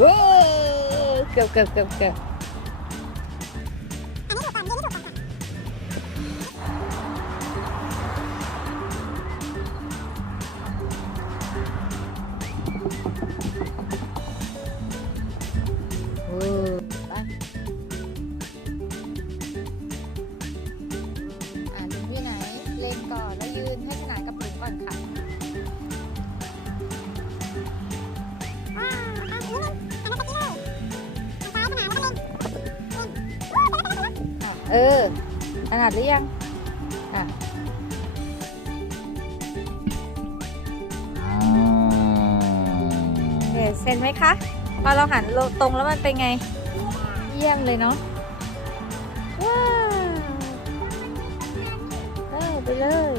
โอ้เกือ เออขนาดหรือยังอะโอเคเซ็นไหมคะพอเราหันลงตรงแล้วมันเป็นไง เยี่ยมเลยเนาะว้าวเออไปเลย